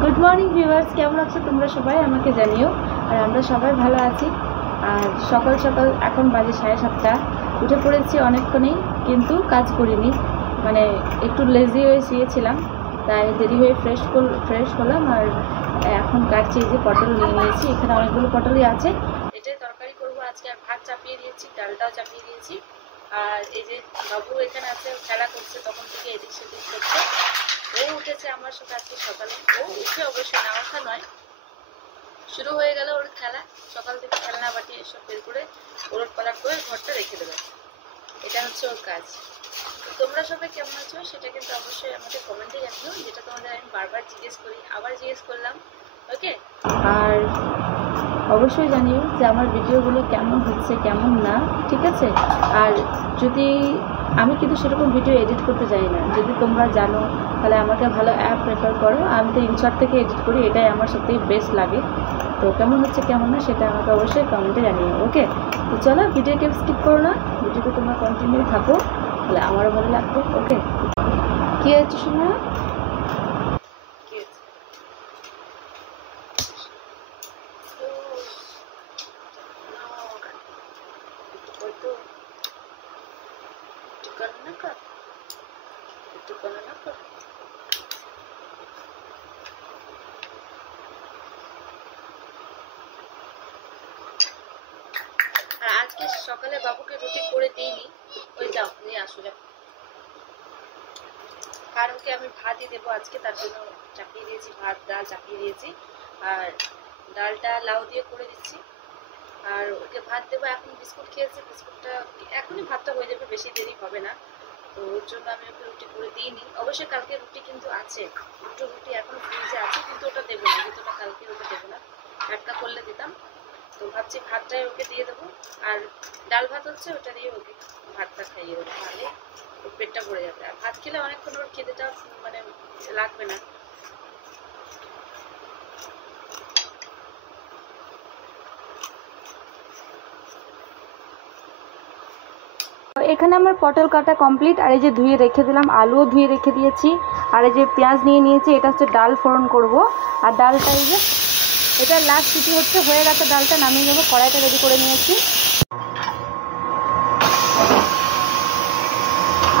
Good morning viewers, কেমন আছো তোমরা সবাই আমাকে জানিও। আর আমরা সবাই ভালো আছি। আর সকাল সকাল এখন বাজে 7:30, উঠে পড়েছি অনেকক্ষণই, কিন্তু কাজ করিনি, মানে একটু লেজি হয়ে শুয়েছিলাম, তাই দেরি হয়ে ফ্রেশ হলাম। আর এখন কাটছি, যে পটল নিয়ে নিয়েছি, এখানে অনেকগুলো পটলই আছে, এটাই তরকারি করবো আজকে। আর ভাত চাপিয়ে দিয়েছি, ডালটাও চাপিয়ে দিয়েছি। আর এই যে বাবু এখানে আছে, খেলা করছে, তখন থেকে এদিক সেদিক করছে। ও উঠেছে আমার সাথে আজকে সকালে, ও উঠে অবশ্যই না ওঠা নয়, শুরু হয়ে গেল ওর খেলা। সকাল থেকে খেলনা বাটি এসব বের করে ওলট পালট করে ঘরটা রেখে দেবে, এটা হচ্ছে ওর কাজ। তোমরা সবাই কেমন আছো সেটা কিন্তু অবশ্যই আমাকে কমেন্টে জানিও, যেটা তোমাদের আমি বারবার জিজ্ঞেস করি, আবার জিজ্ঞেস করলাম। ওকে, আর অবশ্যই জানিও যে আমার ভিডিওগুলো কেমন হচ্ছে কেমন না, ঠিক আছে। আর যদি আমি কিন্তু সেরকম ভিডিও এডিট করতে জানি না, যদি তোমরা জানো তাহলে আমাকে ভালো অ্যাপ প্রেফার করো। আমি তো ইনশর্ট থেকে এডিট করি, এটাই আমার সত্যিই বেস্ট লাগে। তো কেমন হচ্ছে কেমন না সেটা আমাকে অবশ্যই কমেন্টে জানিও। ওকে, তো চলো ভিডিওকে স্কিপ করো না, ভিডিওতে তোমরা কন্টিনিউ থাকো, তাহলে আমারও ভালো লাগবে। ওকে, কী হচ্ছে শোনা, আজকে সকালে বাবুকে রুটি করে দিইনি, ওই যাও নিয়ে আসো যাও, আর ওকে আমি ভাতই দেবো আজকে, তার জন্য চাপিয়ে দিয়েছি, ভাত ডাল চাপিয়ে দিয়েছি। আর ডালটা লাউ দিয়ে করে দিচ্ছি, আর ওকে ভাত দেবো। এখন বিস্কুট খেয়েছে, বিস্কুটটা এখনই ভাতটা হয়ে যাবে, বেশি দেরি হবে না। তো ওর জন্য আমি ওকে রুটি করে দিইনি। অবশ্যই কালকে রুটি কিন্তু আছে, দুটো রুটি এখনো ফ্রিজে আছে, কিন্তু ওটা দেবো না, কিন্তু ওটা কালকে ওটা দেবো না, টাটকা করলে দিতাম। তো ভাবছি ভাতটাই ওকে দিয়ে দেবো, আর ডাল ভাত হচ্ছে, ওটা দিয়ে ওকে ভাতটা খাইয়ে দেবো, তাহলে ওর পেটটা ভরে যাবে। আর ভাত খেলে অনেকক্ষণ ওর খেতেটা মানে লাগবে না। এখানে আমার পটল কাটা কমপ্লিট। আর এই যে ধুয়ে রেখে দিলাম, আলুও ধুয়ে রেখে দিয়েছি। আর এই যে পেঁয়াজ নিয়ে নিয়েছি, এটা হচ্ছে ডাল ফোড়ন করব। আর ডালটা এই যে এটা লাস্ট সিটি হচ্ছে, হয়ে গেছে, ডালটা নামিয়ে নেবো। কড়াইটা রেডি করে নিয়েছি।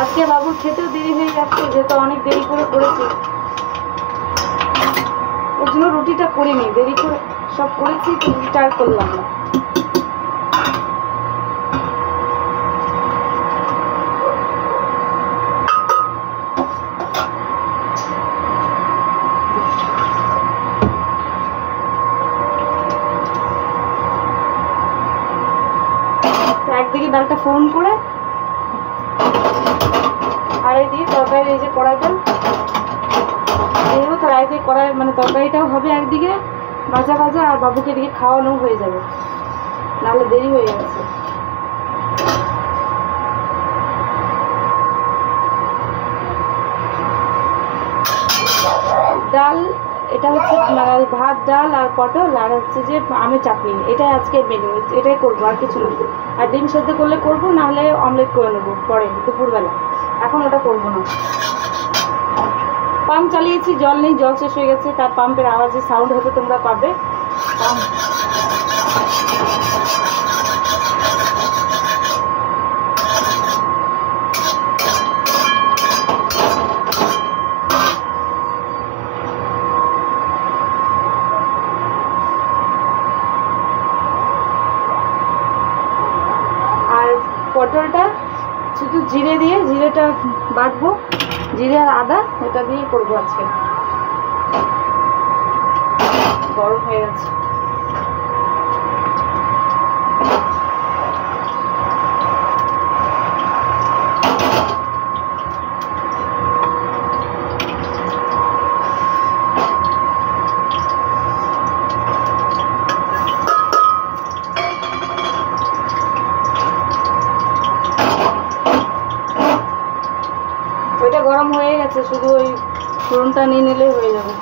আজকে বাবুর খেতেও দেরি হয়ে যাচ্ছে, যেহেতু অনেক দেরি করে করেছি, ওর জন্য রুটিটা করিনি, দেরি করে সব করেছি, তো রুটিটা আর করলাম না। একদিকে ডালটা ফোড়ন করে, আর এই দিয়ে তরকারি, এই যে কড়াইটা এইভাবে কড়াই দিয়ে কড়াই, মানে তরকারিটাও হবে একদিকে ভাজা ভাজা, আর বাবুকে এদিকে খাওয়ানো হয়ে যাবে, নাহলে দেরি হয়ে যাচ্ছে। ডাল, এটা হচ্ছে ভাত ডাল আর পটল, আর হচ্ছে যে আমের চাটনি, এটাই আজকে মেনু, এটাই করবো, আর কিছু না। আর ডিম সেদ্ধ করলে করবো, নাহলে অমলেট করে নেবো পরে দুপুরবেলা, এখন ওটা করবো না। পাম্প চালিয়েছি, জল নেই, জল শেষ হয়ে গেছে, তার পাম্পের আওয়াজে সাউন্ড হতে তোমরা পাবে। পাম্প পটলটা শুধু জিরে দিয়ে, জিরেটা বাটবো, জিরে আর আদা, এটা দিয়ে করবো আজকে। গরম হয়ে গেছে। ওইটা গরম হয়ে গেছে, শুধু ওই ফোড়নটা নিয়ে নিলেই হয়ে যাবে।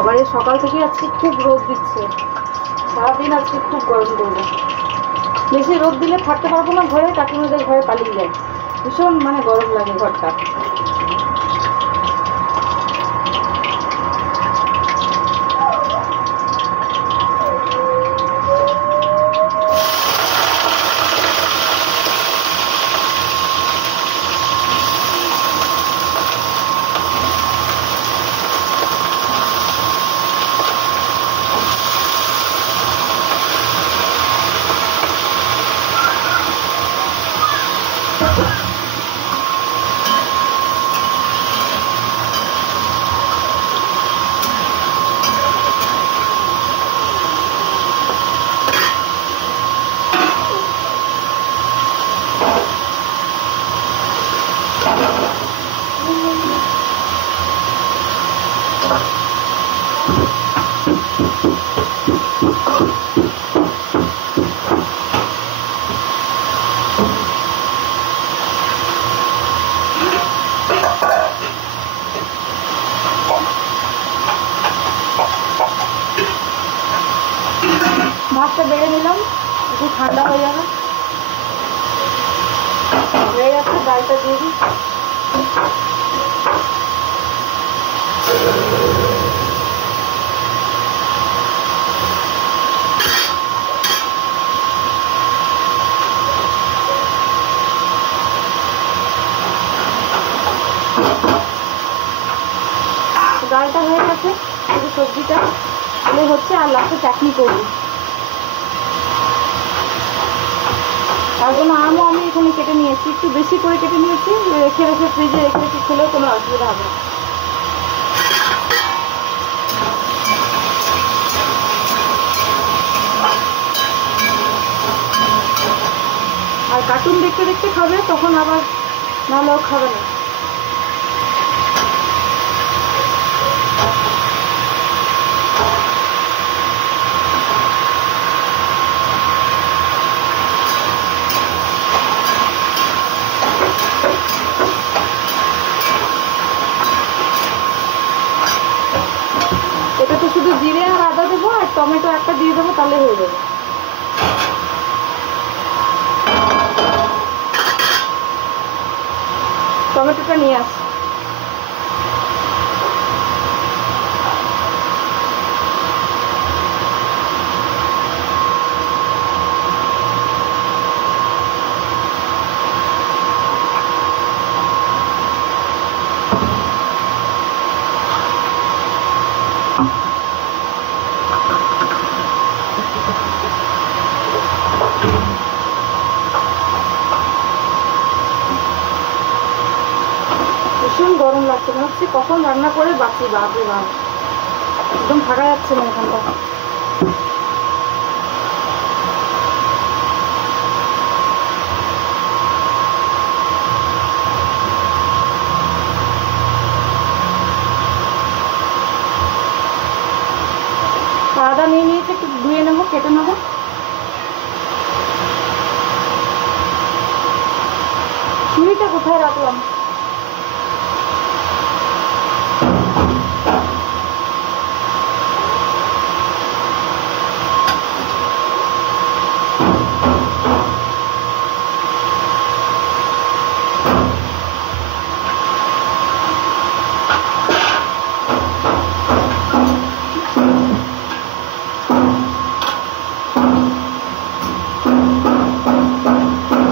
আবার ঘরে সকাল থেকে আজকে খুব রোদ দিচ্ছে, সারাদিন আজকে খুব গরম করবে। বেশি রোদ দিলে থাকতে পারবো না ঘরে, কাকিমাদের ঘরে পালিয়ে যায়, ভীষণ মানে গরম লাগে ঘরটা। ভাতটা বেড়ে নিলাম, একটু ঠান্ডা হয়ে যাবে, হয়ে যাচ্ছে। ডালটা দিয়ে দিই। ডালটা হয়ে গেছে, একটু সবজিটা হলে হচ্ছে, আর লাস্টে চাটনি করবো। তার জন্য আমও আমি এখানে কেটে নিয়েছি, একটু বেশি করে কেটে নিয়েছি, রেখে রেখে ফ্রিজে রেখে রেখে খেলেও কোনো অসুবিধা হবে না। আর কার্টুন দেখতে দেখতে খাবে, তখন আবার নাহলেও খাবে না। এটা তো শুধু জিরে আর আদা দেবো, আর টমেটো একটা দিয়ে দেবো, তাহলে হয়ে যাবে। টমেটোটা নিয়ে আসি। ভীষণ গরম লাগছে, মনে হচ্ছে কখন রান্না করে বাঁচি। বাপরে বাপ, একদম থাকা যাচ্ছে না এখানটা। আদা নিয়ে নিয়েছে, একটু ধুয়ে নেবো, কেটে নেবো। ছুরিটা কোথায় রাখলাম?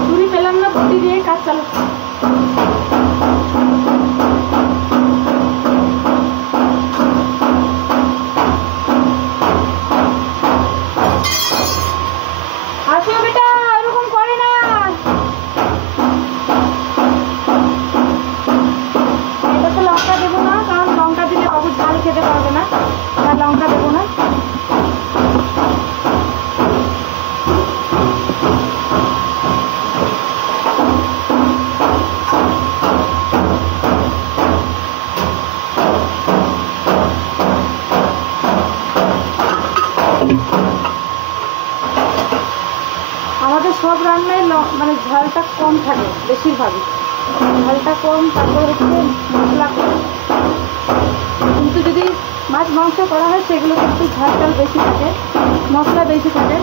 ছুরি পেলাম না, বটি দিয়ে কাজ চালাচ্ছি। আসো বেটা, এরকম করে না। এটাতে লঙ্কা দেবো না, কারণ লঙ্কা দিলে বাবু ঝাল খেতে পারবে না, আর লঙ্কা দেবো না। আমাদের সব রান্নায় মানে ঝালটা কম থাকে, বেশিরভাগই ঝালটা কম, তারপর হচ্ছে মশলা কম। কিন্তু যদি মাছ মাংস করা হয় সেগুলো একটু ঝাল টাল বেশি থাকে, মশলা বেশি থাকে।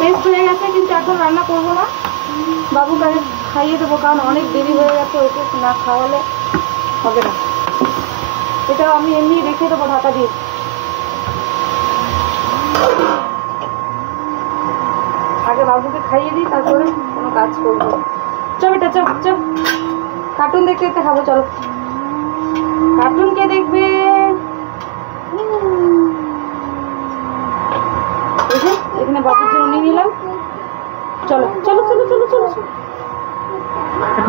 পেস্ট হয়ে গেছে, কিন্তু এখন রান্না করবো না, বাবুকে খাইয়ে দেবো, কারণ অনেক দেরি হয়ে গেছে, ওকে না খাওয়ালে হবে না। এটা আমি এমনি রেখে দেবো ঢাকা দিয়ে। আগে বাবুকে খাইয়ে দিই, তারপরে কোনো কাজ করবো। চল বেটা চল চল, কার্টুন দেখতে দেখতে খাবো, চলো। কার্টুন কে দেখবে? এখানে বাবুর জন্য নিয়ে নিলাম, চলো চলো চলো চলো চলো।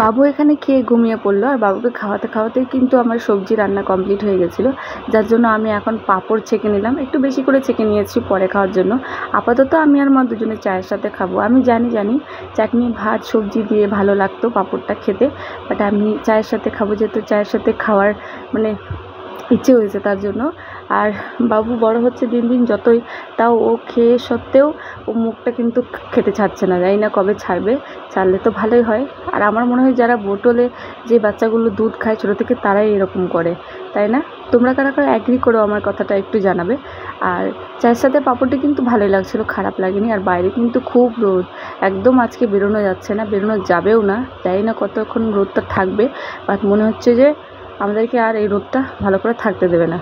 বাবু এখানে খেয়ে ঘুমিয়ে পড়লো, আর বাবুকে খাওয়াতে খাওয়াতেই কিন্তু আমার সবজি রান্না কমপ্লিট হয়ে গেছিলো, যার জন্য আমি এখন পাঁপড় ছেঁকে নিলাম, একটু বেশি করে ছেঁকে নিয়েছি পরে খাওয়ার জন্য। আপাতত আমি আর মা দুজনে চায়ের সাথে খাবো। আমি জানি চাটনি ভাত সবজি দিয়ে ভালো লাগতো পাঁপড়টা খেতে, বাট আমি চায়ের সাথে খাবো, যেহেতু চায়ের সাথে খাওয়ার মানে ইচ্ছে হয়েছে তার জন্য। আর বাবু বড় হচ্ছে দিন দিন যতই, তাও ও খেয়ে সত্ত্বেও ও মুখটা কিন্তু খেতে ছাড়ছে না, জানি না কবে ছাড়বে, ছাড়লে তো ভালোই হয়। আর আমার মনে হয় যারা বোতলে যে বাচ্চাগুলো দুধ খায় ছোটো থেকে, তারাই এরকম করে, তাই না? তোমরা কারা কারা অ্যাগ্রি করো আমার কথাটা একটু জানাবে। আর চায়ের সাথে পাঁপড়টি কিন্তু ভালোই লাগছিলো, খারাপ লাগেনি। আর বাইরে কিন্তু খুব রোদ, একদম আজকে বেরোনো যাচ্ছে না, বেরোনো যাবেও না, জানি না কতক্ষণ রোদটা থাকবে, বাট মনে হচ্ছে যে আমাদেরকে আর এই রোদটা ভালো করে থাকতে দেবে না।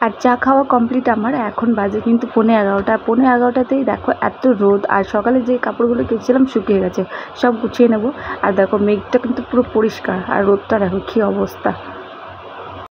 আর চা খাওয়া কমপ্লিট আমার, এখন বাজে কিন্তু 11:15। 11:15তেই দেখো এত রোদ, আর সকালে যে কাপড়গুলো কেচেছিলাম শুকিয়ে গেছে, সব গুছিয়ে নেব। আর দেখো মেঘটা কিন্তু পুরো পরিষ্কার, আর রোদটা দেখো কী অবস্থা।